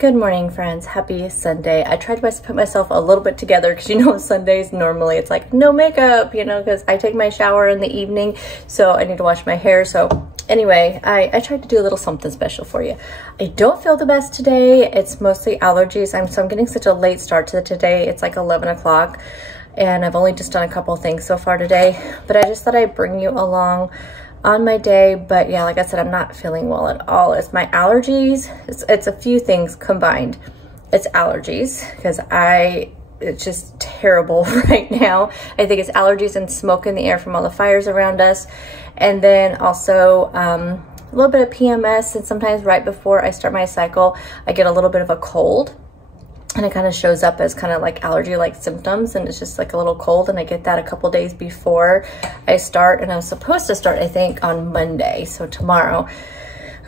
Good morning, friends. Happy Sunday. I tried to put myself a little bit together because, you know, Sundays normally it's like no makeup, you know, because I take my shower in the evening, so I need to wash my hair. So anyway, I tried to do a little something special for you. I don't feel the best today. It's mostly allergies. So I'm getting such a late start to today. It's like 11 o'clock and I've only just done a couple things so far today, but I just thought I'd bring you along on my day. But yeah, like I said, I'm not feeling well at all. It's my allergies. It's a few things combined. It's allergies because it's just terrible right now. I think it's allergies and smoke in the air from all the fires around us. And then also a little bit of PMS, and sometimes right before I start my cycle, I get a little bit of a cold. And it kind of shows up as kind of like allergy-like symptoms, and it's just like a little cold, and I get that a couple days before I start, and I was supposed to start, I think, on Monday, so tomorrow,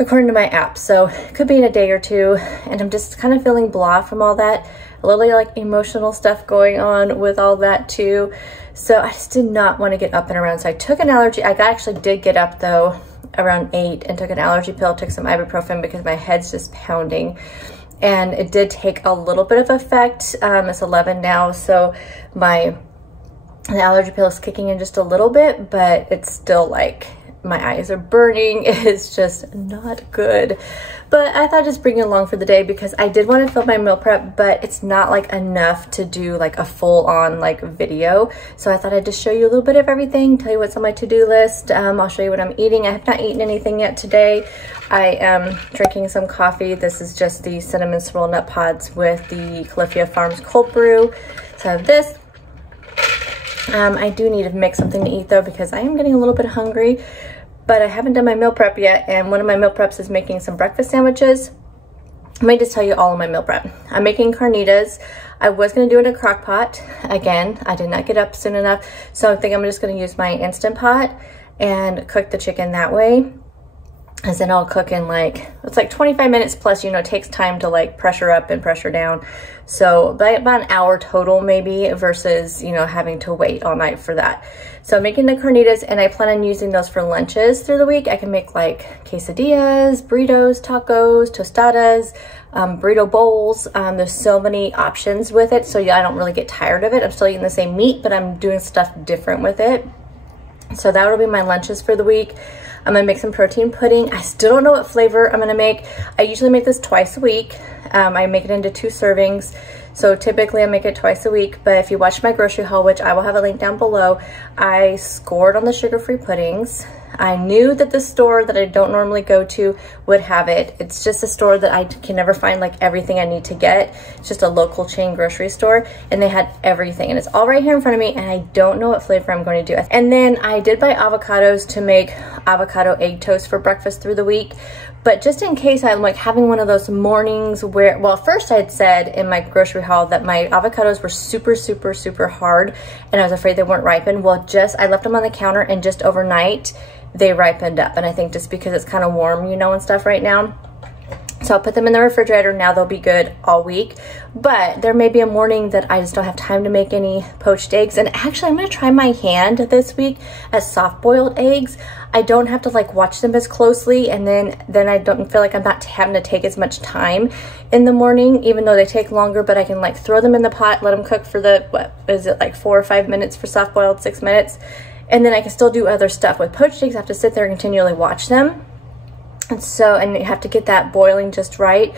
according to my app. So it could be in a day or two, and I'm just kind of feeling blah from all that, a little like emotional stuff going on with all that too. So I just did not want to get up and around, so I took an allergy. I actually did get up though around 8 and took an allergy pill, took some ibuprofen because my head's just pounding. And it did take a little bit of effect. It's 11 now, so the allergy pill is kicking in just a little bit, but it's still like my eyes are burning. It's just not good. But I thought I'd just bring it along for the day because I did want to film my meal prep, but it's not like enough to do like a full-on like video. So I thought I'd just show you a little bit of everything, tell you what's on my to-do list. I'll show you what I'm eating. I have not eaten anything yet today. I am drinking some coffee. This is just the cinnamon swirl nut pods with the Califia Farms cold brew. So I have this. I do need to make something to eat though because I am getting a little bit hungry, but I haven't done my meal prep yet, and one of my meal preps is making some breakfast sandwiches. Let me just tell you all of my meal prep. I'm making carnitas. I was going to do it in a crock pot. Again, I did not get up soon enough, so I think I'm just going to use my Instant Pot and cook the chicken that way. As then I'll cook in it's like 25 minutes plus, you know, it takes time to like pressure up and pressure down. So about an hour total maybe versus, you know, having to wait all night for that. So I'm making the carnitas, and I plan on using those for lunches through the week. I can make like quesadillas, burritos, tacos, tostadas, burrito bowls. There's so many options with it. So yeah, I don't really get tired of it. I'm still eating the same meat, but I'm doing stuff different with it. So that will be my lunches for the week. I'm gonna make some protein pudding. I still don't know what flavor I'm gonna make. I usually make this twice a week. I make it into 2 servings. So typically I make it twice a week, but if you watch my grocery haul, which I will have a link down below, I scored on the sugar-free puddings. I knew that the store that I don't normally go to would have it. It's just a store that I can never find like everything I need to get. It's just a local chain grocery store, and they had everything, and it's all right here in front of me, and I don't know what flavor I'm going to do. And then I did buy avocados to make avocado egg toast for breakfast through the week. But just in case I'm like having one of those mornings where, well, first I had said in my grocery haul that my avocados were super, super, super hard, and I was afraid they weren't ripened. Well, I left them on the counter, and just overnight they ripened up. And I think just because it's kind of warm, you know, and stuff right now. So I'll put them in the refrigerator. Now they'll be good all week. But there may be a morning that I just don't have time to make any poached eggs. And actually, I'm going to try my hand this week at soft-boiled eggs. I don't have to like watch them as closely, and then I don't feel like I'm not having to take as much time in the morning, even though they take longer. But I can like throw them in the pot, let them cook for what is it, like 4 or 5 minutes for soft-boiled, 6 minutes. And then I can still do other stuff. With poached eggs, I have to sit there and continually watch them. And you have to get that boiling just right.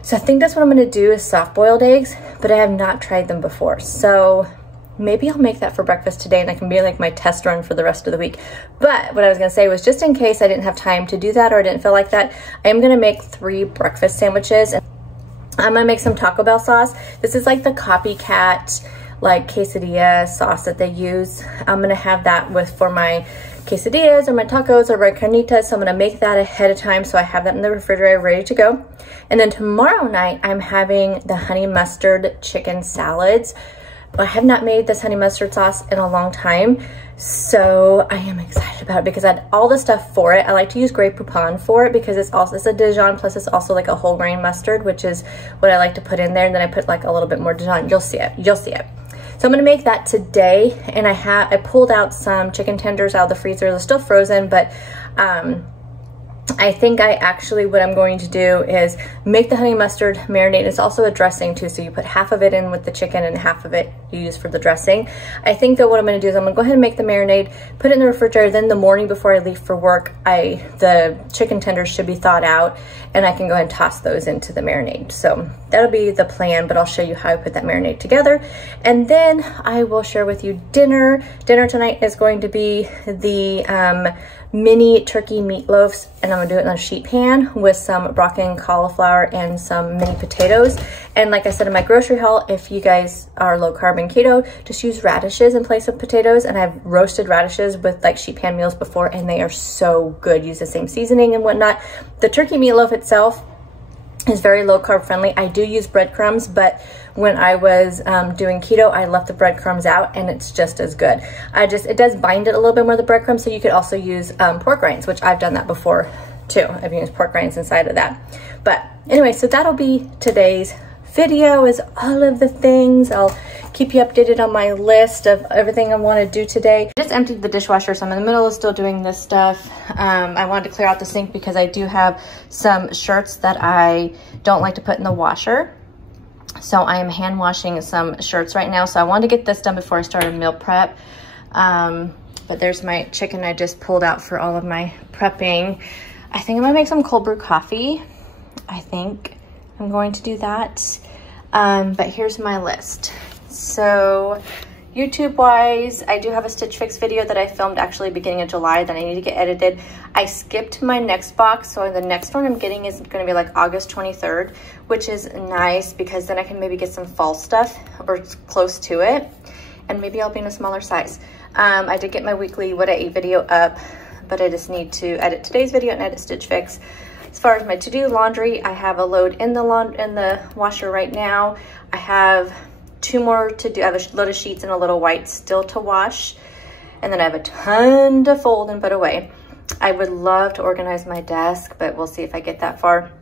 So I think that's what I'm gonna do is soft-boiled eggs, but I have not tried them before. So maybe I'll make that for breakfast today, and I can be like my test run for the rest of the week. But what I was gonna say was, just in case I didn't have time to do that or I didn't feel like that, I am gonna make 3 breakfast sandwiches. I'm gonna make some Taco Bell sauce. This is like the copycat like quesadilla sauce that they use. I'm gonna have that for my quesadillas or my tacos or my carnitas. So I'm gonna make that ahead of time, so I have that in the refrigerator ready to go. And then tomorrow night I'm having the honey mustard chicken salads. I have not made this honey mustard sauce in a long time, so I am excited about it because I had all the stuff for it. I like to use Grey Poupon for it because it's a Dijon, plus it's also like a whole grain mustard, which is what I like to put in there. And then I put like a little bit more Dijon. You'll see it. You'll see it. So I'm gonna make that today, and I pulled out some chicken tenders out of the freezer. They're still frozen, but I think what I'm going to do is make the honey mustard marinade. It's also a dressing too, so you put half of it in with the chicken and half of it you use for the dressing. I think that what I'm going to do is I'm going to go ahead and make the marinade, put it in the refrigerator, then the morning before I leave for work, the chicken tenders should be thawed out, and I can go ahead and toss those into the marinade. So that'll be the plan, but I'll show you how I put that marinade together. And then I will share with you dinner. Dinner tonight is going to be the mini turkey meatloafs, and I'm gonna do it in a sheet pan with some broccoli and cauliflower and some mini potatoes. And like I said in my grocery haul, if you guys are low carb and keto, just use radishes in place of potatoes. And I've roasted radishes with like sheet pan meals before, and they are so good. Use the same seasoning and whatnot. The turkey meatloaf itself is very low carb friendly. I do use breadcrumbs, but when I was doing keto, I left the breadcrumbs out, and it's just as good. It does bind it a little bit more, the breadcrumbs, so you could also use pork rinds, which I've done that before too. I've used pork rinds inside of that. But anyway, so that'll be today's video, is all of the things. I'll keep you updated on my list of everything I want to do today. I just emptied the dishwasher, so I'm in the middle of still doing this stuff. I wanted to clear out the sink because I do have some shirts that I don't like to put in the washer. So I am hand washing some shirts right now. So I wanted to get this done before I started meal prep. But there's my chicken I just pulled out for all of my prepping. I think I'm gonna make some cold brew coffee. I think I'm going to do that. But here's my list. So YouTube wise, I do have a Stitch Fix video that I filmed actually beginning of July that I need to get edited. I skipped my next box, so the next one I'm getting is going to be like August 23rd, which is nice because then I can maybe get some fall stuff or close to it, and maybe I'll be in a smaller size. I did get my weekly What I Ate video up, but I just need to edit today's video and edit Stitch Fix. As far as my to-do laundry, I have a load in the washer right now. I have 2 more to do. I have a load of sheets and a little white still to wash. And then I have a ton to fold and put away. I would love to organize my desk, but we'll see if I get that far.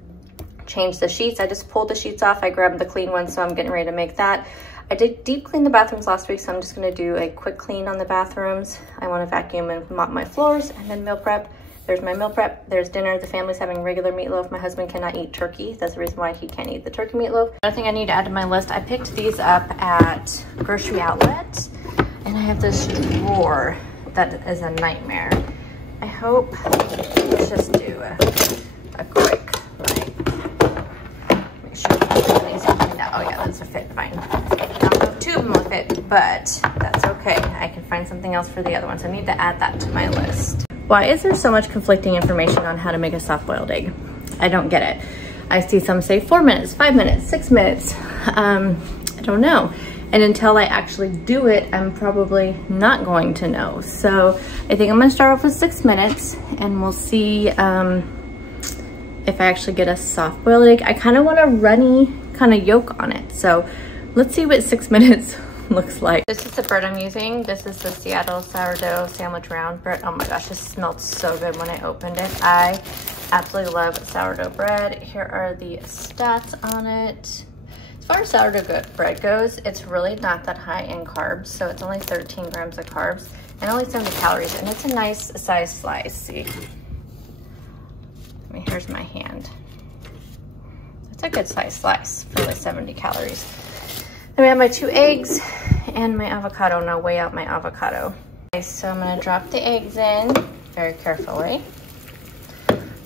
Change the sheets. I just pulled the sheets off. I grabbed the clean ones, so I'm getting ready to make that. I did deep clean the bathrooms last week, so I'm just gonna do a quick clean on the bathrooms. I wanna vacuum and mop my floors, and then meal prep. There's my meal prep, there's dinner. The family's having regular meatloaf. My husband cannot eat turkey. That's the reason why he can't eat the turkey meatloaf. Another thing I need to add to my list, I picked these up at Grocery Outlet, and I have this drawer that is a nightmare. I hope, let's just do a quick, make sure these are cleaned out. Oh yeah, those will fit fine. I don't know if 2 of them will fit, but that's okay. I can find something else for the other ones. I need to add that to my list. Why is there so much conflicting information on how to make a soft-boiled egg? I don't get it. I see some say 4 minutes, 5 minutes, 6 minutes. I don't know. And until I actually do it, I'm probably not going to know. So I think I'm gonna start off with 6 minutes, and we'll see if I actually get a soft-boiled egg. I kind of want a runny kind of yolk on it. So let's see what 6 minutes looks like. This is the bread I'm using. This is the Seattle sourdough sandwich round bread. Oh my gosh, this smelled so good when I opened it. I absolutely love sourdough bread. Here are the stats on it. As far as sourdough bread goes, it's really not that high in carbs, so it's only 13 grams of carbs and only 70 calories, and it's a nice size slice. See, I mean, here's my hand. It's a good size slice for only 70 calories. Then we have my 2 eggs and my avocado. Now weigh out my avocado. Okay, so I'm gonna drop the eggs in very carefully.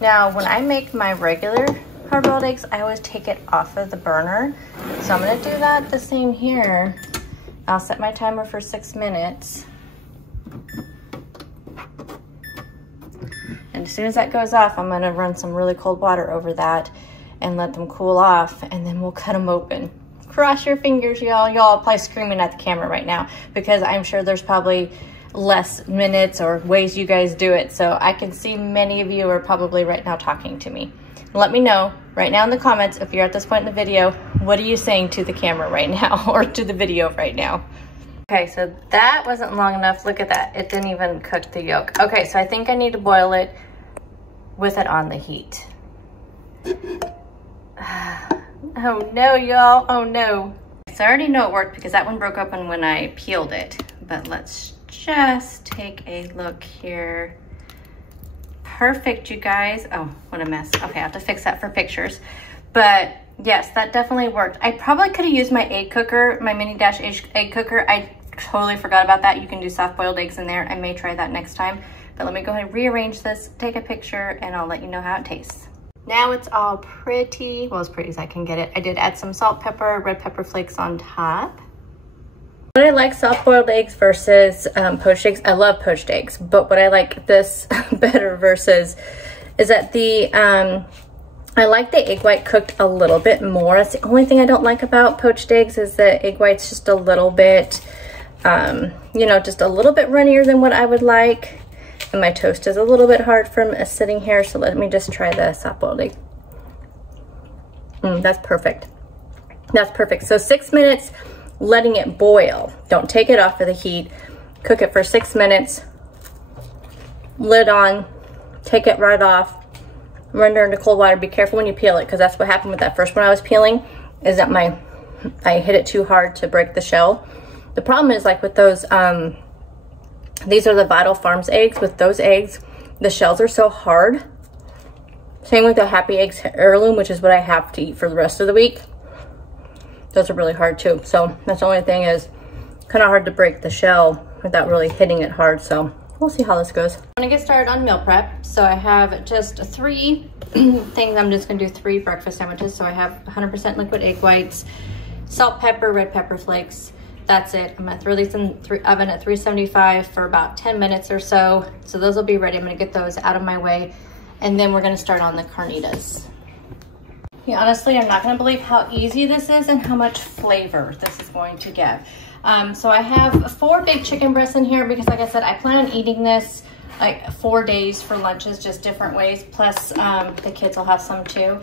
Now, when I make my regular hard-boiled eggs, I always take it off of the burner. So I'm gonna do that the same here. I'll set my timer for 6 minutes. And as soon as that goes off, I'm gonna run some really cold water over that and let them cool off, and then we'll cut them open. Cross your fingers, y'all. Y'all are probably screaming at the camera right now because I'm sure there's probably less minutes or ways you guys do it. So I can see many of you are probably right now talking to me. Let me know right now in the comments if you're at this point in the video, what are you saying to the camera right now or to the video right now? Okay, so that wasn't long enough. Look at that. It didn't even cook the yolk. Okay, so I think I need to boil it with it on the heat. Oh no, y'all, oh no. So I already know it worked because that one broke open when I peeled it, but let's just take a look here. perfect, you guys. Oh, what a mess. Okay, I have to fix that for pictures. But yes, that definitely worked. I probably could have used my egg cooker, my mini dash egg cooker. I totally forgot about that. You can do soft boiled eggs in there. I may try that next time. But let me go ahead and rearrange this, take a picture, and I'll let you know how it tastes. Now it's all pretty, well, as pretty as I can get it. I did add some salt, pepper, red pepper flakes on top. What I like soft-boiled eggs versus poached eggs, I love poached eggs, but what I like this better versus is that I like the egg white cooked a little bit more. That's the only thing I don't like about poached eggs is the egg white's just a little bit, you know, just a little bit runnier than what I would like. And my toast is a little bit hard from sitting here, so let me just try the soft-boiled egg. That's perfect. That's perfect. So 6 minutes, letting it boil. Don't take it off of the heat. Cook it for 6 minutes. Lid on. Take it right off. Render into cold water. Be careful when you peel it, because that's what happened with that first one I was peeling, is that I hit it too hard to break the shell. The problem is, like with those, these are the Vital Farms eggs. With those eggs, the shells are so hard. Same with the Happy Eggs Heirloom, which is what I have to eat for the rest of the week. Those are really hard too. So that's the only thing, is kind of hard to break the shell without really hitting it hard. So we'll see how this goes. I'm gonna get started on meal prep. So I have just 3 things. I'm just gonna do 3 breakfast sandwiches. So I have 100% liquid egg whites, salt, pepper, red pepper flakes. That's it. I'm gonna throw these in the oven at 375 for about 10 minutes or so. So those will be ready. I'm gonna get those out of my way. And then we're gonna start on the carnitas. Yeah, honestly, I'm not gonna believe how easy this is and how much flavor this is going to give. So I have 4 big chicken breasts in here because, like I said, I plan on eating this like 4 days for lunches, just different ways. Plus the kids will have some too.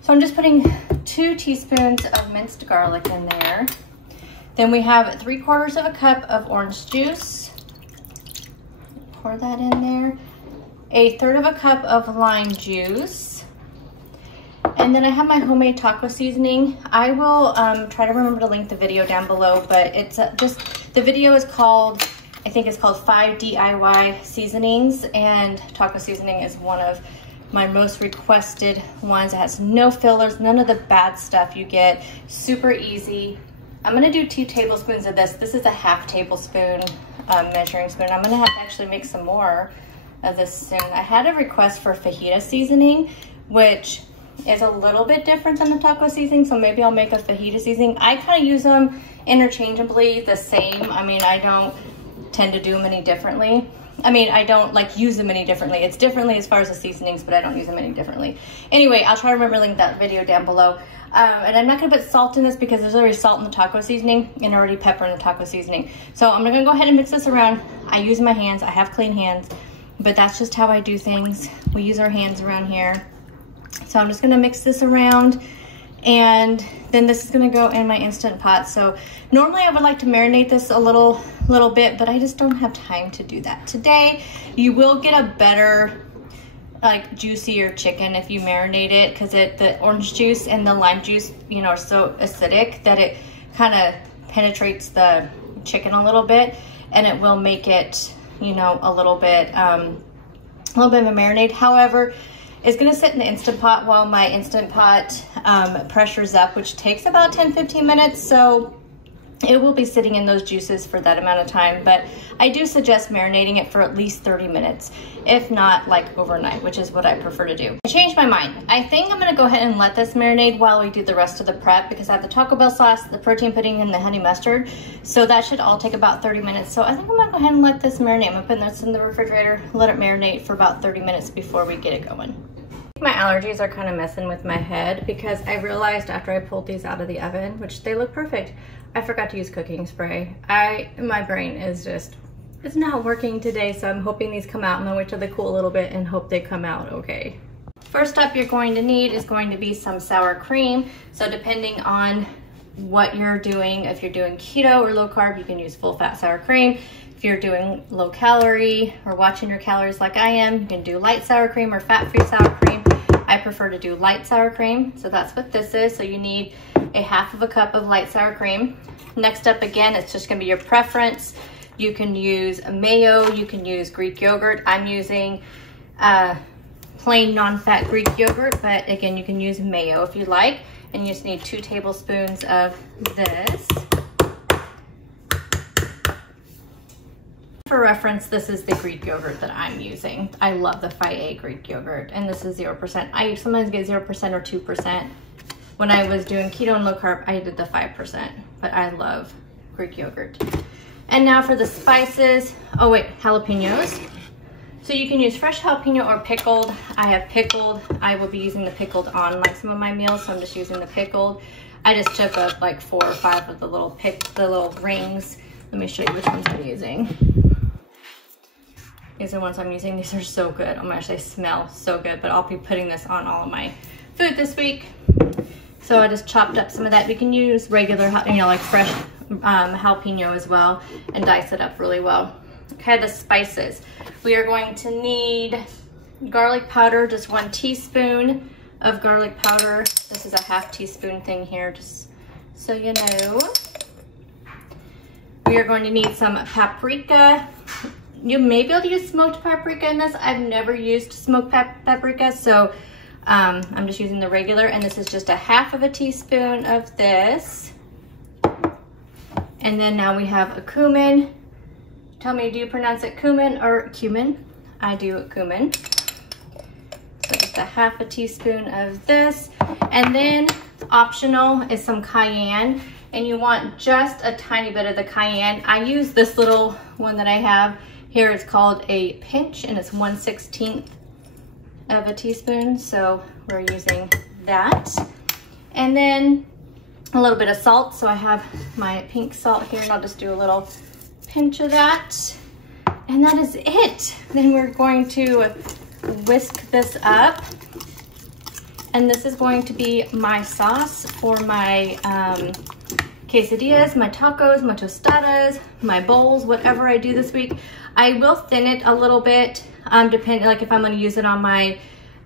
So I'm just putting 2 teaspoons of minced garlic in there. Then we have 3/4 of a cup of orange juice. Pour that in there. 1/3 of a cup of lime juice. And then I have my homemade taco seasoning. I will try to remember to link the video down below, but it's just, the video is called, I think it's called 5 DIY Seasonings, and taco seasoning is one of my most requested ones. It has no fillers, none of the bad stuff you get, super easy. I'm gonna do 2 tablespoons of this. This is a 1/2 tablespoon measuring spoon. I'm gonna have to actually make some more of this soon. I had a request for fajita seasoning, which is a little bit different than the taco seasoning, so maybe I'll make a fajita seasoning. I kind of use them interchangeably, the same. I mean, I don't tend to do them any differently. I mean, I don't like use them any differently. It's differently as far as the seasonings, but I don't use them any differently. Anyway, I'll try to remember to link that video down below. And I'm not gonna put salt in this because there's already salt in the taco seasoning and already pepper in the taco seasoning. So I'm gonna go ahead and mix this around. I use my hands, I have clean hands, but that's just how I do things. We use our hands around here. So I'm just gonna mix this around, and then this is gonna go in my Instant Pot. So normally I would like to marinate this a little bit, but I just don't have time to do that today. You will get a better, like, juicier chicken if you marinate it, because the orange juice and the lime juice, you know, are so acidic that it kind of penetrates the chicken a little bit, and it will make it, you know, a little bit of a marinade. However, it's gonna sit in the Instant Pot while my Instant Pot pressures up, which takes about 10-15 minutes. So it will be sitting in those juices for that amount of time, but I do suggest marinating it for at least 30 minutes, if not like overnight, which is what I prefer to do. I changed my mind. I think I'm gonna go ahead and let this marinate while we do the rest of the prep, because I have the Taco Bell sauce, the protein pudding, and the honey mustard. So that should all take about 30 minutes. So I think I'm gonna go ahead and let this marinate. I'm gonna put this in the refrigerator, let it marinate for about 30 minutes before we get it going. My allergies are kind of messing with my head because I realized after I pulled these out of the oven, which they look perfect, I forgot to use cooking spray. My brain is just, it's not working today, so I'm hoping these come out. I'm gonna wait till they cool a little bit and hope they come out okay. First up you're going to need is going to be some sour cream. So depending on what you're doing, if you're doing keto or low carb, you can use full fat sour cream. If you're doing low calorie or watching your calories like I am, you can do light sour cream or fat-free sour cream. I prefer to do light sour cream, so that's what this is. So you need a 1/2 cup of light sour cream. Next up, again, it's just gonna be your preference. You can use mayo, you can use Greek yogurt. I'm using plain non-fat Greek yogurt, but again, you can use mayo if you like. And you just need 2 tablespoons of this. For reference, this is the Greek yogurt that I'm using. I love the Fajita Greek yogurt, and this is 0%. I sometimes get 0% or 2%. When I was doing keto and low carb, I did the 5%, but I love Greek yogurt. And now for the spices. Oh wait, jalapenos. So you can use fresh jalapeno or pickled. I have pickled. I will be using the pickled on like some of my meals, so I'm just using the pickled. I just took up like 4 or 5 of the little rings. Let me show you which ones I'm using. These are the ones I'm using. These are so good. Oh my gosh, they smell so good, but I'll be putting this on all of my food this week. So I just chopped up some of that. You can use regular, like fresh jalapeno as well, and dice it up really well. Okay, the spices. We are going to need garlic powder, just 1 teaspoon of garlic powder. This is a ½ teaspoon thing here, just so you know. We are going to need some paprika. You may be able to use smoked paprika in this. I've never used smoked paprika, so I'm just using the regular, and this is just a ½ teaspoon of this. And then now we have a cumin. Tell me, do you pronounce it cumin or cumin? I do cumin. So just a ½ teaspoon of this. And then optional is some cayenne, and you want just a tiny bit of the cayenne. I use this little one that I have here. It's called a pinch, and it's 1/16 of a teaspoon. So we're using that. And then a little bit of salt. So I have my pink salt here, and I'll just do a little pinch of that, and that is it. Then we're going to whisk this up, and this is going to be my sauce for my quesadillas, my tacos, my tostadas, my bowls, whatever I do this week. I will thin it a little bit, depending, like if I'm going to use it on my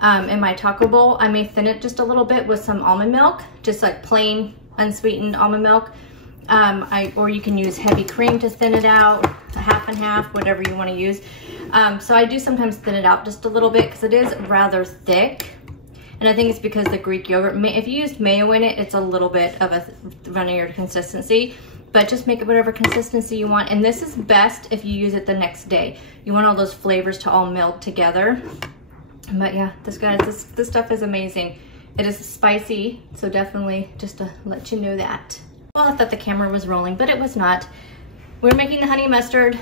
in my taco bowl, I may thin it just a little bit with some almond milk, just like plain unsweetened almond milk. Or you can use heavy cream to thin it out, half and half, whatever you want to use. So I do sometimes thin it out just a little bit because it is rather thick. And I think it's because the Greek yogurt, if you used mayo in it, it's a little bit of a runnier consistency, but just make it whatever consistency you want. And this is best if you use it the next day. You want all those flavors to all meld together. But yeah, this stuff is amazing. It is spicy, so definitely just to let you know that. Well, I thought the camera was rolling, but it was not. We're making the honey mustard.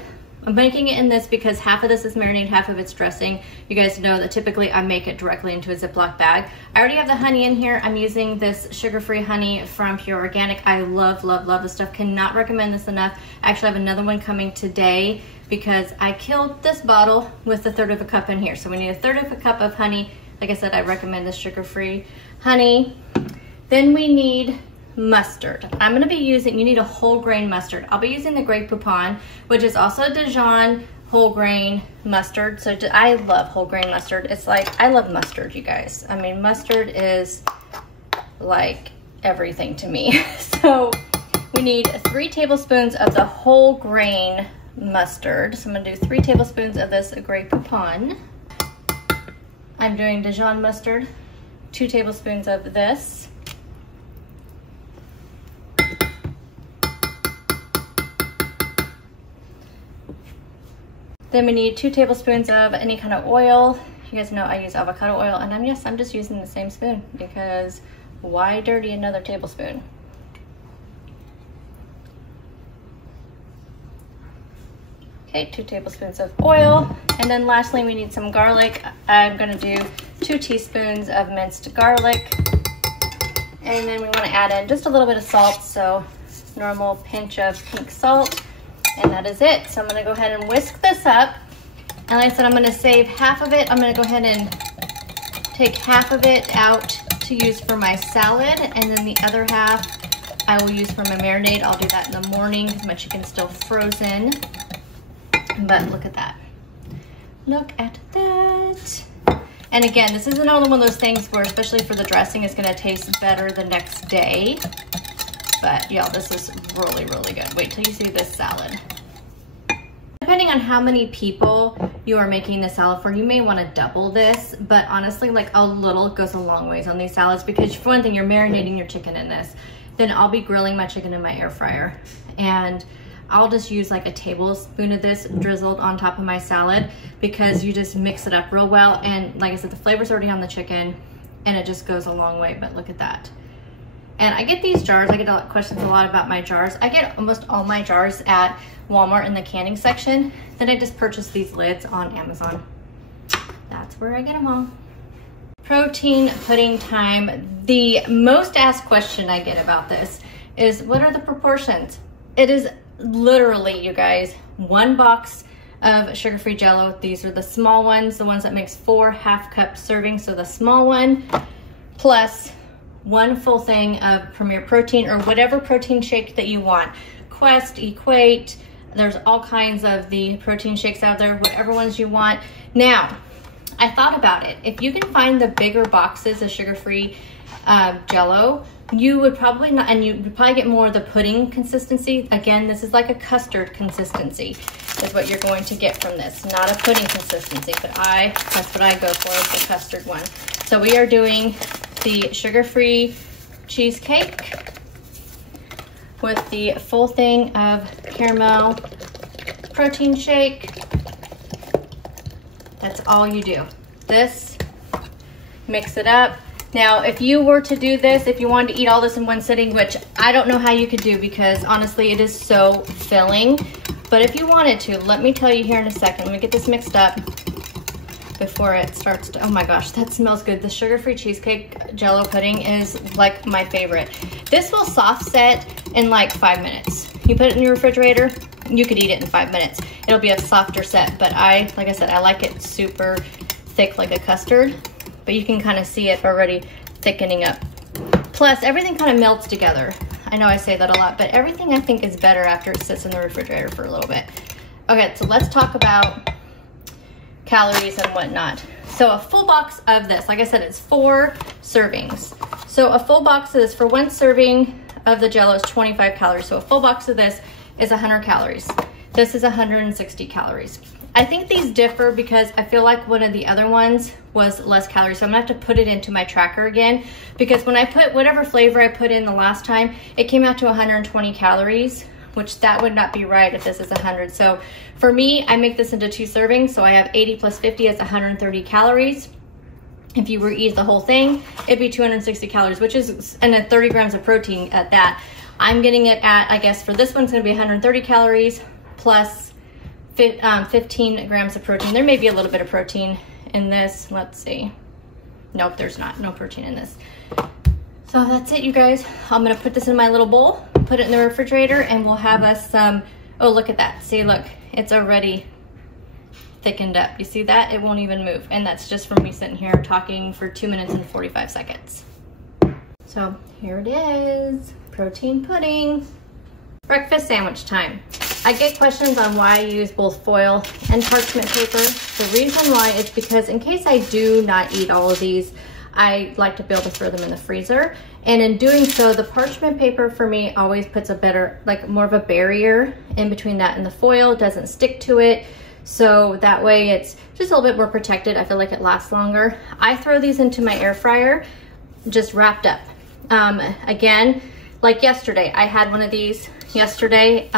I'm making it in this because half of this is marinade, half of it's dressing. You guys know that typically I make it directly into a Ziploc bag. I already have the honey in here. I'm using this sugar-free honey from Pure Organic. I love, love, love this stuff. Cannot recommend this enough. I actually have another one coming today because I killed this bottle with 1/3 cup in here. So we need 1/3 cup of honey. Like I said, I recommend this sugar-free honey. Then we need mustard. I'm going to be using, you need a whole grain mustard. I'll be using the Grey Poupon, which is also Dijon whole grain mustard. So I love whole grain mustard. It's like, I love mustard, you guys. I mean, mustard is like everything to me. So we need 3 tablespoons of the whole grain mustard. So I'm going to do 3 tablespoons of this Grey Poupon. I'm doing Dijon mustard, 2 tablespoons of this. Then we need 2 tablespoons of any kind of oil. You guys know I use avocado oil, and I'm just using the same spoon because why dirty another tablespoon? Okay, 2 tablespoons of oil. And then lastly, we need some garlic. I'm gonna do 2 teaspoons of minced garlic. And then we wanna add in just a little bit of salt, so normal pinch of pink salt. And that is it. So I'm gonna go ahead and whisk this up. And like I said, I'm gonna save half of it. I'm gonna go ahead and take half of it out to use for my salad. And then the other half I will use for my marinade. I'll do that in the morning because my chicken's still frozen. But look at that. Look at that. And again, this isn't only one of those things where, especially for the dressing, it's gonna taste better the next day. But y'all, this is really, really good. Wait till you see this salad. depending on how many people you are making the salad for, you may want to double this, but honestly, like a little goes a long ways on these salads, because for one thing, you're marinating your chicken in this. Then I'll be grilling my chicken in my air fryer, and I'll just use like a tablespoon of this drizzled on top of my salad, because you just mix it up real well. And like I said, the flavor's already on the chicken and it just goes a long way. But look at that. And I get these jars, I get questions a lot about my jars. I get almost all my jars at Walmart in the canning section. Then I just purchase these lids on Amazon. That's where I get them all. Protein pudding time. The most asked question I get about this is, what are the proportions? It is literally, you guys, 1 box of sugar-free Jell-O. These are the small ones, the ones that makes 4 half-cup servings. So the small one plus 1 full thing of Premier Protein, or whatever protein shake that you want. Quest, Equate, there's all kinds of the protein shakes out there, whatever ones you want. Now, I thought about it. If you can find the bigger boxes of sugar-free Jell-O, you would probably not, and you would probably get more of the pudding consistency. Again, this is like a custard consistency is what you're going to get from this, not a pudding consistency, but that's what I go for, is the custard one. So we are doing the sugar-free cheesecake with the full thing of caramel protein shake. That's all you do. This, mix it up. Now, if you were to do this, if you wanted to eat all this in one sitting, which I don't know how you could do, because honestly, it is so filling. But if you wanted to, let me tell you here in a second. Let me get this mixed up before it starts to, oh my gosh, that smells good. The sugar-free cheesecake Jell-O pudding is like my favorite. This will soft set in like 5 minutes. You put it in your refrigerator, you could eat it in 5 minutes. It'll be a softer set, but like I said, I like it super thick like a custard. But you can kind of see it already thickening up. Plus, everything kind of melts together. I know I say that a lot, but everything I think is better after it sits in the refrigerator for a little bit. Okay, so let's talk about calories and whatnot. So a full box of this, like I said, it's 4 servings. So a full box of this, for 1 serving of the Jell-O is 25 calories. So a full box of this is 100 calories. This is 160 calories. I think these differ because I feel like one of the other ones was less calories. So I'm gonna have to put it into my tracker again, because when I put whatever flavor I put in the last time, it came out to 120 calories, which that would not be right if this is 100. So for me, I make this into 2 servings. So I have 80 plus 50 is 130 calories. If you were to eat the whole thing, it'd be 260 calories, which is, and then 30 grams of protein at that. I'm getting it at, I guess for this one's gonna be 130 calories plus 15 grams of protein. There may be a little bit of protein in this. Let's see. Nope, there's not. No protein in this. So that's it, you guys. I'm gonna put this in my little bowl, put it in the refrigerator, and we'll have us some, oh, look at that. See, look, it's already thickened up. You see that? It won't even move. And that's just from me sitting here talking for 2 minutes and 45 seconds. So here it is, protein pudding. Breakfast sandwich time. I get questions on why I use both foil and parchment paper. The reason why is because in case I do not eat all of these, I like to be able to throw them in the freezer. And in doing so, the parchment paper for me always puts a better, like more of a barrier in between that and the foil. It doesn't stick to it. So that way it's just a little bit more protected. I feel like it lasts longer. I throw these into my air fryer, just wrapped up. Again, like yesterday, I had one of these yesterday.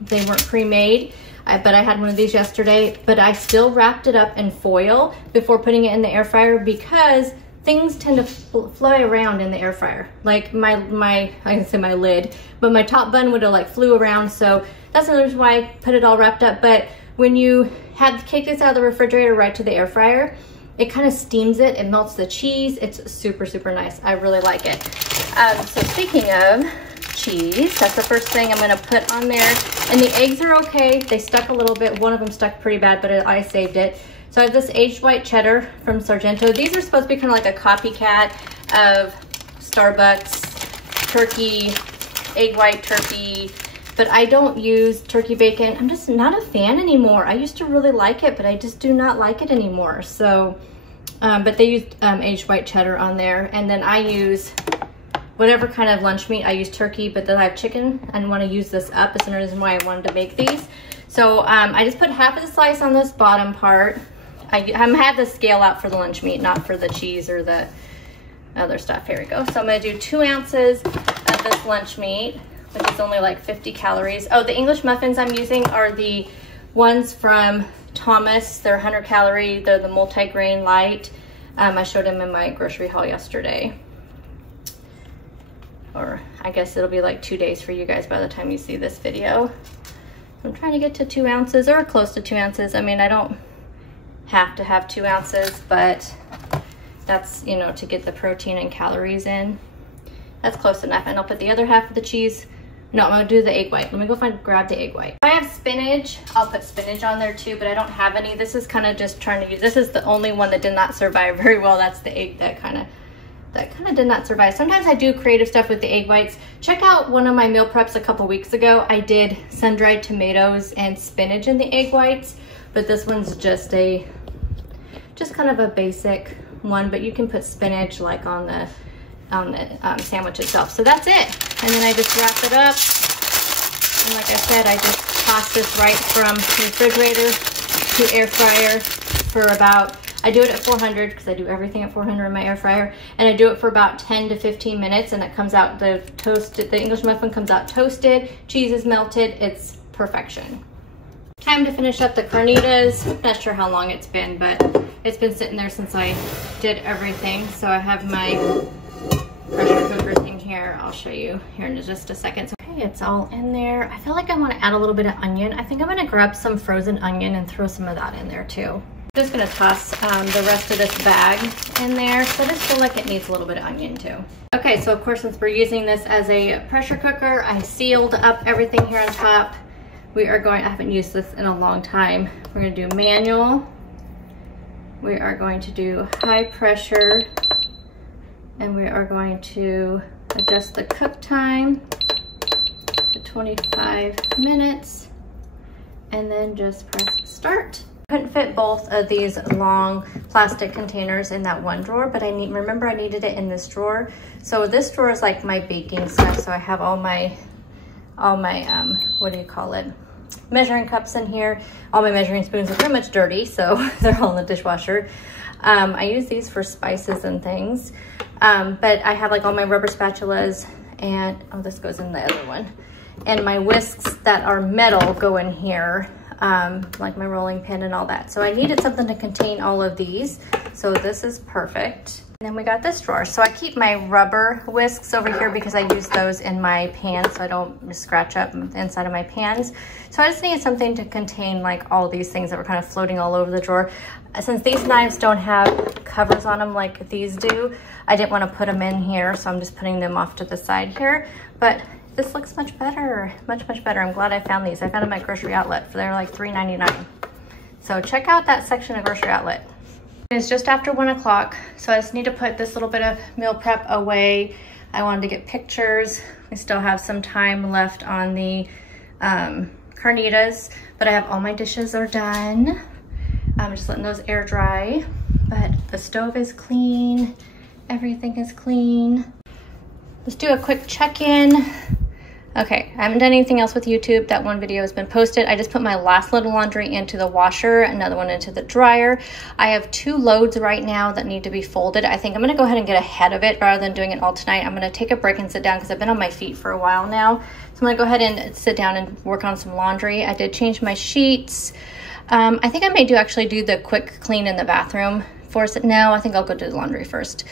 They weren't pre-made, but I had one of these yesterday, but I still wrapped it up in foil before putting it in the air fryer, because things tend to fly around in the air fryer. Like I can say my lid, but my top bun would have like flew around. So that's another reason why I put it all wrapped up. But when you take this out of the refrigerator right to the air fryer, it kind of steams it, it melts the cheese. It's super, super nice. I really like it. So speaking of cheese, that's the first thing I'm gonna put on there. And the eggs are okay. They stuck a little bit. One of them stuck pretty bad, but I saved it. So I have this aged white cheddar from Sargento. These are supposed to be kind of like a copycat of Starbucks turkey, egg white turkey, but I don't use turkey bacon. I'm just not a fan anymore. I used to really like it, but I just do not like it anymore. So, but they used aged white cheddar on there. And then I use whatever kind of lunch meat. I use turkey, but then I have chicken and want to use this up. It's another reason why I wanted to make these. So I just put half of the slice on this bottom part. I have the scale out for the lunch meat, not for the cheese or the other stuff. Here we go. So I'm gonna do 2 ounces of this lunch meat, which is only like 50 calories. Oh, the English muffins I'm using are the ones from Thomas. They're 100 calorie. They're the multi-grain light. I showed them in my grocery haul yesterday. Or I guess it'll be like 2 days for you guys by the time you see this video. I'm trying to get to 2 ounces or close to 2 ounces. I mean, I don't have to have 2 ounces, but that's, you know, to get the protein and calories in. That's close enough. And I'll put the other half of the cheese. No, I'm gonna do the egg white. Let me go grab the egg white. If I have spinach, I'll put spinach on there too, but I don't have any. This is kind of just trying to use, this is the only one that did not survive very well. That's the egg that kind of did not survive. Sometimes I do creative stuff with the egg whites. Check out one of my meal preps a couple weeks ago. I did sun-dried tomatoes and spinach in the egg whites, but this one's just kind of a basic one, but you can put spinach like on the sandwich itself. So that's it. And then I just wrap it up. And like I said, I just toss this right from the refrigerator to air fryer for about, I do it at 400 because I do everything at 400 in my air fryer. And I do it for about 10 to 15 minutes and it comes out, the English muffin comes out toasted, cheese is melted, it's perfection. Time to finish up the carnitas. Not sure how long it's been, but it's been sitting there since I did everything. So I have my pressure cooker thing here. I'll show you here in just a second. So, okay, it's all in there. I feel like I want to add a little bit of onion. I think I'm going to grab some frozen onion and throw some of that in there too. I'm just going to toss the rest of this bag in there. So I just feel like it needs a little bit of onion too. Okay, so of course, since we're using this as a pressure cooker, I sealed up everything here on top. We are going, I haven't used this in a long time. We're going to do manual. We are going to do high pressure. And we are going to adjust the cook time to 25 minutes. And then just press start. I couldn't fit both of these long plastic containers in that one drawer, but remember I needed it in this drawer. So this drawer is like my baking stuff. So I have all my what do you call it, measuring cups in here. All my measuring spoons are pretty much dirty, so they're all in the dishwasher. I use these for spices and things, but I have like all my rubber spatulas and, oh, this goes in the other one. And my whisks that are metal go in here, like my rolling pin and all that. So I needed something to contain all of these. So this is perfect. And then we got this drawer. So I keep my rubber whisks over here because I use those in my pans so I don't scratch up the inside of my pans. So I just needed something to contain like all these things that were kind of floating all over the drawer. Since these knives don't have covers on them like these do, I didn't want to put them in here, so I'm just putting them off to the side here. But this looks much better, much better. I'm glad I found these. I found them at Grocery Outlet. They're like $3.99. So check out that section of Grocery Outlet. It's just after 1 o'clock, so I just need to put this little bit of meal prep away. I wanted to get pictures. We still have some time left on the carnitas, but I have all my dishes are done. I'm just letting those air dry, but the stove is clean. Everything is clean. Let's do a quick check-in. Okay, I haven't done anything else with YouTube. That one video has been posted. I just put my last load of laundry into the washer, another one into the dryer. I have 2 loads right now that need to be folded. I think I'm gonna go ahead and get ahead of it rather than doing it all tonight. I'm gonna take a break and sit down because I've been on my feet for a while now. So I'm gonna go ahead and sit down and work on some laundry. I did change my sheets. I think I may actually do the quick clean in the bathroom. No, I think I'll go do the laundry first.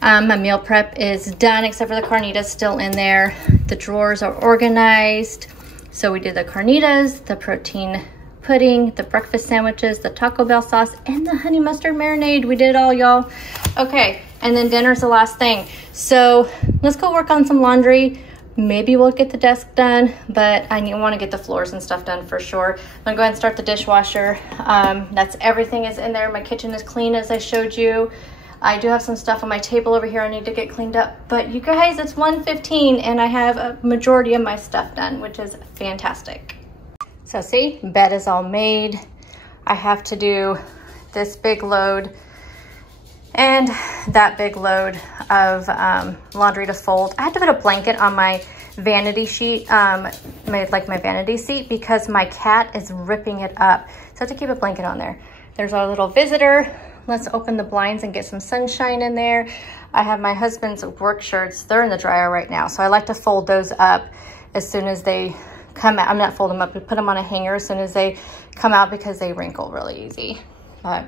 My meal prep is done except for the carnitas still in there. The drawers are organized. So we did the carnitas, the protein pudding, the breakfast sandwiches, the Taco Bell sauce, and the honey mustard marinade. We did it all, y'all. Okay, and then dinner's the last thing. So let's go work on some laundry. Maybe we'll get the desk done, but I want to get the floors and stuff done for sure. I'm gonna go ahead and start the dishwasher. That's everything is in there. My kitchen is clean as I showed you. I do have some stuff on my table over here I need to get cleaned up, but you guys, it's 1:15 and I have a majority of my stuff done, which is fantastic. So see, bed is all made. I have to do this big load And that big load of laundry to fold. I had to put a blanket on my vanity sheet, my vanity seat, because my cat is ripping it up. So I have to keep a blanket on there. There's our little visitor. Let's open the blinds and get some sunshine in there. I have my husband's work shirts. They're in the dryer right now. So I like to fold those up as soon as they come out. I'm not folding them up, but put them on a hanger as soon as they come out because they wrinkle really easy. But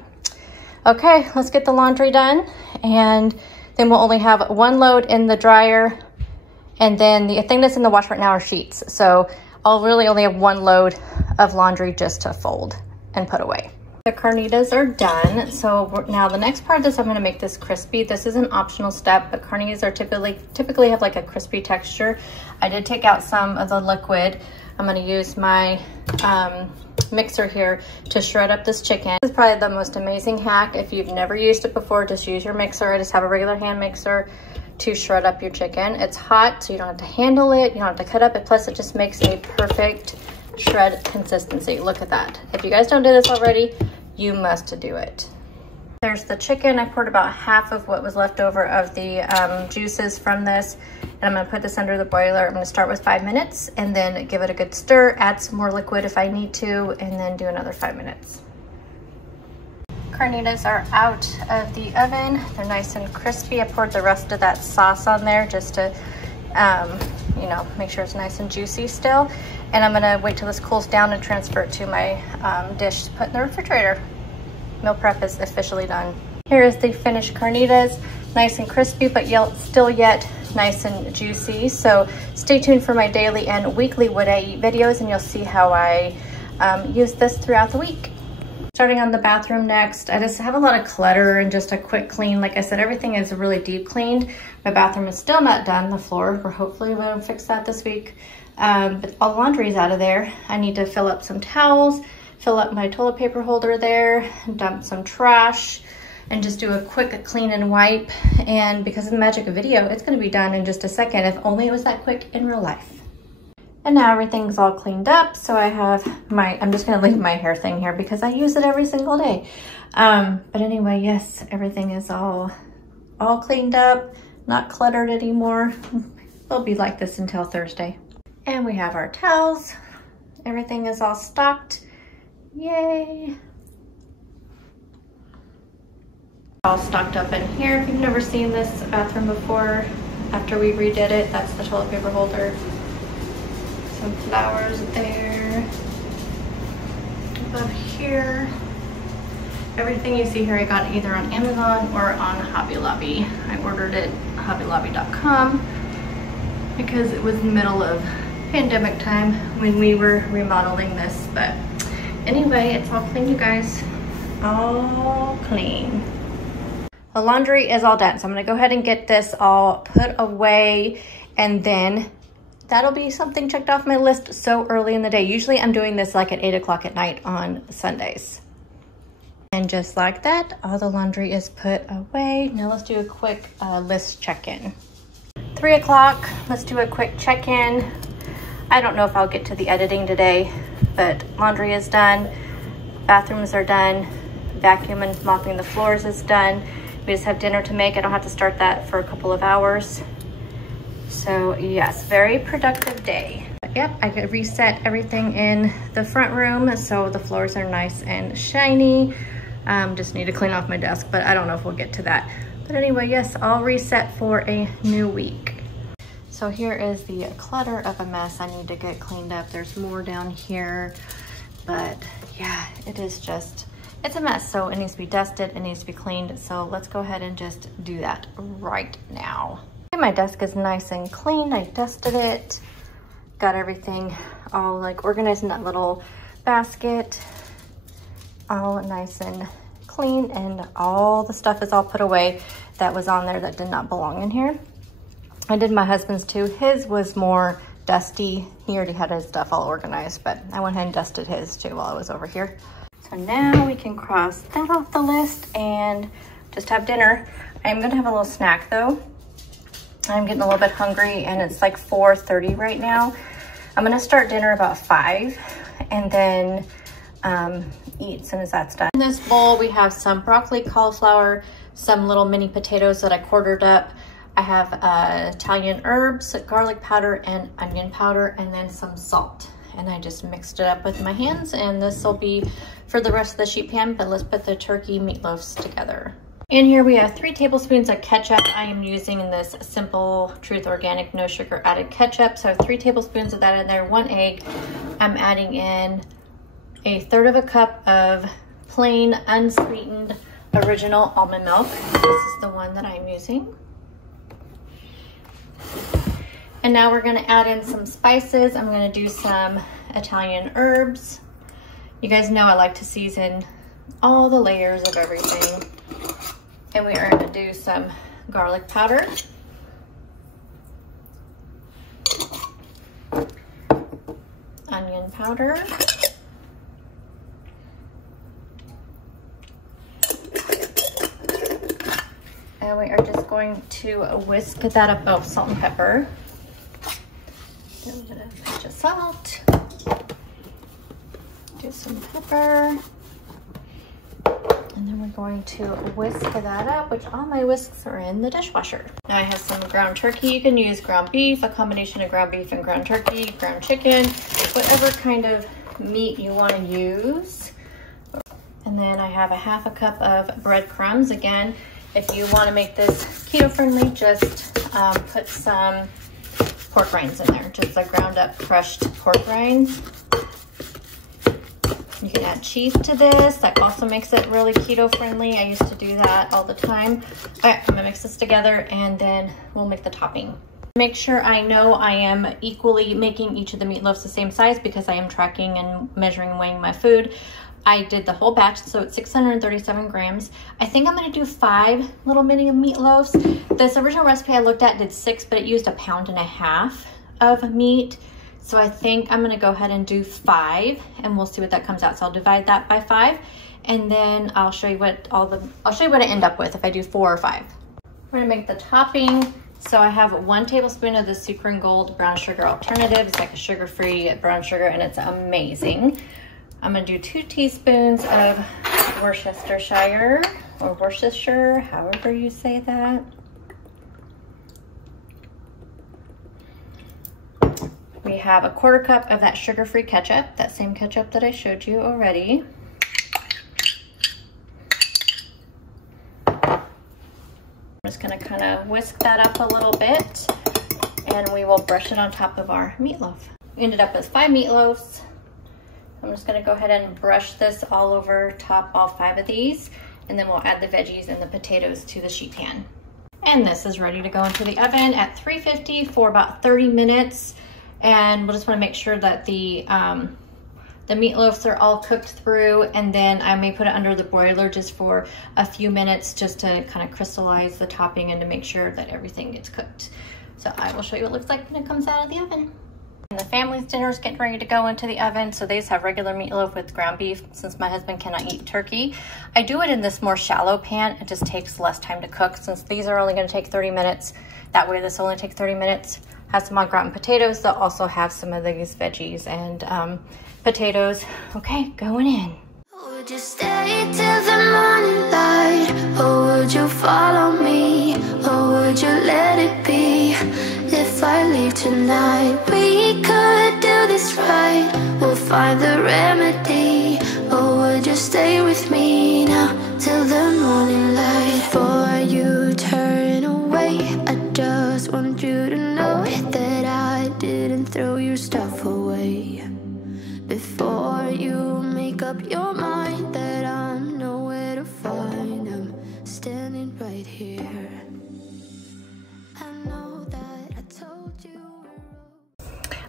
okay, let's get the laundry done. And then we'll only have one load in the dryer. And then the thing that's in the wash right now are sheets. So I'll really only have one load of laundry just to fold and put away. The carnitas are done. So now the next part of this, I'm gonna make this crispy. This is an optional step, but carnitas are typically have like a crispy texture. I did take out some of the liquid. I'm gonna use my mixer here to shred up this chicken. This is probably the most amazing hack. If you've never used it before, just use your mixer. I just have a regular hand mixer to shred up your chicken. It's hot, so you don't have to handle it, you don't have to cut up it, plus it just makes a perfect shred consistency. Look at that. If you guys don't do this already, you must do it. There's the chicken. I poured about half of what was left over of the juices from this, and I'm gonna put this under the boiler. I'm gonna start with 5 minutes and then give it a good stir, add some more liquid if I need to, and then do another 5 minutes. Carnitas are out of the oven. They're nice and crispy. I poured the rest of that sauce on there just to, you know, make sure it's nice and juicy still. And I'm gonna wait till this cools down and transfer it to my dish to put in the refrigerator. Meal prep is officially done. Here is the finished carnitas, nice and crispy, but still yet nice and juicy. So stay tuned for my daily and weekly Would I Eat videos, and you'll see how I use this throughout the week. Starting on the bathroom next, I just have a lot of clutter and just a quick clean. Like I said, everything is really deep cleaned. My bathroom is still not done, the floor. We're hopefully gonna fix that this week. But all the laundry is out of there. I need to fill up some towels, fill up my toilet paper holder there, dump some trash, and just do a quick clean and wipe. And because of the magic of video, it's gonna be done in just a second. If only it was that quick in real life. And now everything's all cleaned up. So I have I'm just gonna leave my hair thing here because I use it every single day. But anyway, yes, everything is all cleaned up, not cluttered anymore. It'll be like this until Thursday. And we have our towels. Everything is all stocked. Yay. All stocked up in here. If you've never seen this bathroom before, after we redid it, that's the toilet paper holder. Some flowers there. Above here. Everything you see here I got either on Amazon or on Hobby Lobby. I ordered it hobbylobby.com because it was the middle of pandemic time when we were remodeling this. But anyway, it's all clean, you guys. All clean. The laundry is all done, so I'm gonna go ahead and get this all put away, and then that'll be something checked off my list so early in the day. Usually I'm doing this like at 8 o'clock at night on Sundays. And just like that, all the laundry is put away. Now let's do a quick list check-in. 3 o'clock, let's do a quick check-in. I don't know if I'll get to the editing today, but laundry is done, bathrooms are done, vacuum and mopping the floors is done. We just have dinner to make. I don't have to start that for a couple of hours. So yes, very productive day. But yep, I could reset everything in the front room so the floors are nice and shiny. Just need to clean off my desk, but I don't know if we'll get to that. But anyway, yes, all reset for a new week. So here is the clutter of a mess I need to get cleaned up. There's more down here, but yeah, it is just, it's a mess. So it needs to be dusted, it needs to be cleaned. So let's go ahead and just do that right now. Okay, my desk is nice and clean. I dusted it, got everything all like organized in that little basket, all nice and clean, and all the stuff is all put away that was on there that did not belong in here. I did my husband's too. His was more dusty. He already had his stuff all organized, but I went ahead and dusted his too while I was over here. So now we can cross that off the list and just have dinner. I'm gonna have a little snack though. I'm getting a little bit hungry and it's like 4:30 right now. I'm gonna start dinner about 5 and then eat as soon as that's done. In this bowl, we have some broccoli, cauliflower, some little mini potatoes that I quartered up. I have Italian herbs, garlic powder, and onion powder, and then some salt. And I just mixed it up with my hands, and this will be for the rest of the sheet pan, but let's put the turkey meatloafs together. In here we have 3 tablespoons of ketchup. I am using this Simple Truth Organic no sugar added ketchup. So 3 tablespoons of that in there, 1 egg. I'm adding in 1/3 cup of plain unsweetened original almond milk. This is the one that I'm using. And now we're gonna add in some spices. I'm gonna do some Italian herbs. You guys know I like to season all the layers of everything. And we are gonna do some garlic powder. Onion powder. And we are just going to whisk that up, oh, salt and pepper. A little bit of pinch of salt. Do some pepper. And then we're going to whisk that up, which all my whisks are in the dishwasher. Now I have some ground turkey. You can use ground beef, a combination of ground beef and ground turkey, ground chicken, whatever kind of meat you want to use. And then I have 1/2 cup of breadcrumbs. Again, if you want to make this keto friendly, just put some pork rinds in there, just the ground up crushed pork rinds. You can add cheese to this. That also makes it really keto friendly. I used to do that all the time. All right, I'm gonna mix this together and then we'll make the topping. Make sure I know I am equally making each of the meatloaves the same size because I am tracking and measuring and weighing my food. I did the whole batch, so it's 637 grams. I think I'm gonna do 5 little mini meatloaves. This original recipe I looked at did 6, but it used 1.5 pounds of meat. So I think I'm gonna go ahead and do 5 and we'll see what that comes out. So I'll divide that by 5 and then I'll show you what I end up with if I do 4 or 5. We're gonna make the topping. So I have 1 tablespoon of the Super and Gold brown sugar alternative. It's like a sugar-free brown sugar and it's amazing. I'm gonna do 2 teaspoons of Worcestershire or Worcestershire, however you say that. We have 1/4 cup of that sugar-free ketchup, that same ketchup that I showed you already. I'm just gonna kind of whisk that up a little bit and we will brush it on top of our meatloaf. We ended up with 5 meatloaves. I'm just gonna go ahead and brush this all over top, all 5 of these, and then we'll add the veggies and the potatoes to the sheet pan. And this is ready to go into the oven at 350 for about 30 minutes. And we'll just wanna make sure that the meatloaves are all cooked through, and then I may put it under the broiler just for a few minutes just to kind of crystallize the topping and to make sure that everything gets cooked. So I will show you what it looks like when it comes out of the oven. And the family's dinner is getting ready to go into the oven, so they just have regular meatloaf with ground beef since my husband cannot eat turkey. I do it in this more shallow pan. It just takes less time to cook since these are only gonna take 30 minutes. That way this will only take 30 minutes. Have some au gratin potatoes. They'll also have some of these veggies and potatoes. Okay, going in. Would you stay till the morning light, or would you follow me, or would you let it be? If I leave tonight, we could do this right. We'll find the remedy. Or would you stay with me now till the morning light? Before you turn away, I just want you to know that I didn't throw your stuff away. Before you make up your mind that I'm nowhere to find, I'm standing right here. I know that I told you.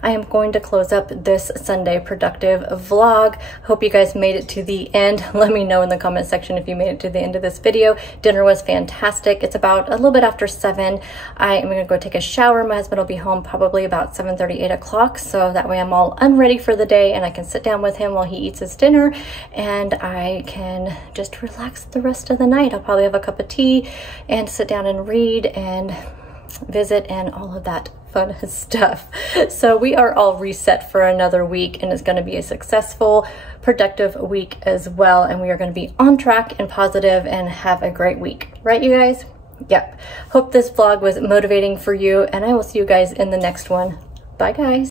I am going to close up this Sunday productive vlog. Hope you guys made it to the end. Let me know in the comment section if you made it to the end of this video. Dinner was fantastic. It's about a little bit after 7. I am gonna go take a shower. My husband will be home probably about 7:30, 8 o'clock. So that way I'm all unready for the day and I can sit down with him while he eats his dinner and I can just relax the rest of the night. I'll probably have a cup of tea and sit down and read and visit and all of that fun stuff. So we are all reset for another week, and it's going to be a successful, productive week as well. And we are going to be on track and positive and have a great week. Right, you guys? Yep. Hope this vlog was motivating for you, and I will see you guys in the next one. Bye, guys.